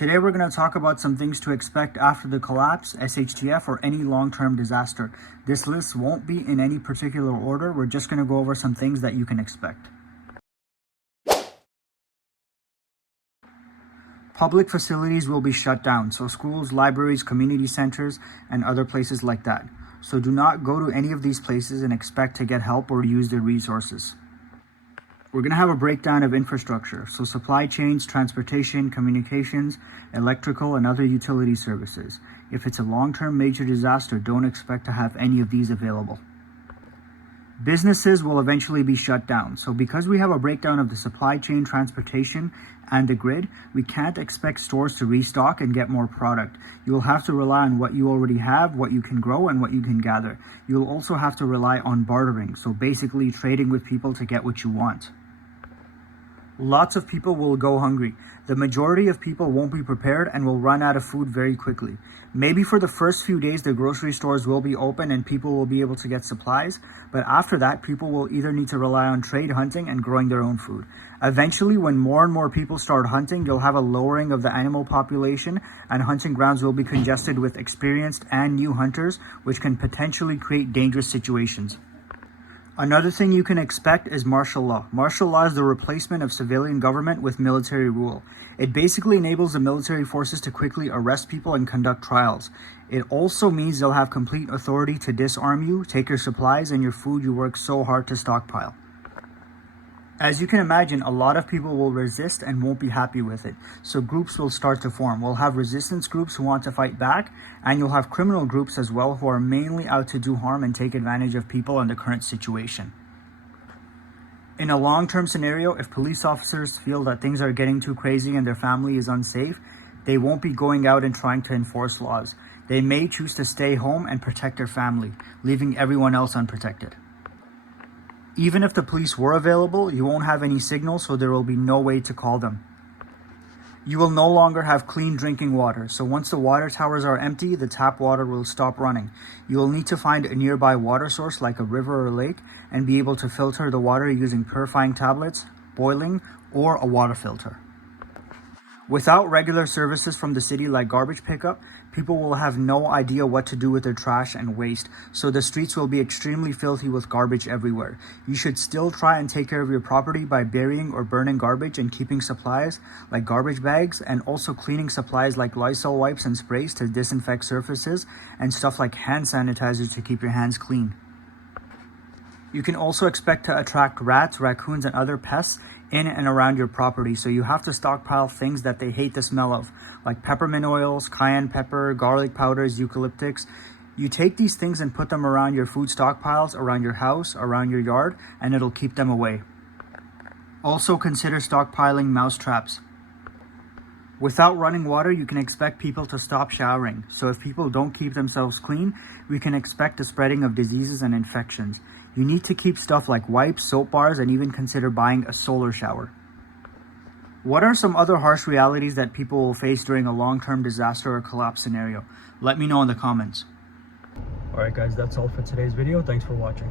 Today we're going to talk about some things to expect after the collapse, SHTF, or any long-term disaster. This list won't be in any particular order. We're just going to go over some things that you can expect. Public facilities will be shut down, so schools, libraries, community centers, and other places like that. So do not go to any of these places and expect to get help or use their resources. We're going to have a breakdown of infrastructure, so supply chains, transportation, communications, electrical, and other utility services. If it's a long-term major disaster, don't expect to have any of these available. Businesses will eventually be shut down, so because we have a breakdown of the supply chain, transportation, and the grid, we can't expect stores to restock and get more product. You will have to rely on what you already have, what you can grow, and what you can gather. You will also have to rely on bartering, so basically trading with people to get what you want. Lots of people will go hungry. The majority of people won't be prepared and will run out of food very quickly. Maybe for the first few days, the grocery stores will be open and people will be able to get supplies, but after that, people will either need to rely on trade, hunting, and growing their own food. Eventually, when more and more people start hunting, you'll have a lowering of the animal population, and hunting grounds will be congested with experienced and new hunters, which can potentially create dangerous situations. Another thing you can expect is martial law. Martial law is the replacement of civilian government with military rule. It basically enables the military forces to quickly arrest people and conduct trials. It also means they'll have complete authority to disarm you, take your supplies and your food you work so hard to stockpile. As you can imagine, a lot of people will resist and won't be happy with it. So groups will start to form. We'll have resistance groups who want to fight back, and you'll have criminal groups as well who are mainly out to do harm and take advantage of people in the current situation. In a long-term scenario, if police officers feel that things are getting too crazy and their family is unsafe, they won't be going out and trying to enforce laws. They may choose to stay home and protect their family, leaving everyone else unprotected. Even if the police were available, you won't have any signal, so there will be no way to call them. You will no longer have clean drinking water, so once the water towers are empty, the tap water will stop running. You will need to find a nearby water source like a river or lake and be able to filter the water using purifying tablets, boiling, or a water filter. Without regular services from the city like garbage pickup, people will have no idea what to do with their trash and waste, so the streets will be extremely filthy with garbage everywhere. You should still try and take care of your property by burying or burning garbage and keeping supplies like garbage bags, and also cleaning supplies like Lysol wipes and sprays to disinfect surfaces, and stuff like hand sanitizers to keep your hands clean. You can also expect to attract rats, raccoons, and other pests in and around your property, so you have to stockpile things that they hate the smell of, like peppermint oils, cayenne pepper, garlic powders, eucalyptics. You take these things and put them around your food stockpiles, around your house, around your yard, and it'll keep them away. Also consider stockpiling mouse traps. Without running water, you can expect people to stop showering, so if people don't keep themselves clean, we can expect the spreading of diseases and infections. You need to keep stuff like wipes, soap bars, and even consider buying a solar shower. What are some other harsh realities that people will face during a long-term disaster or collapse scenario? Let me know in the comments. Alright guys, that's all for today's video. Thanks for watching.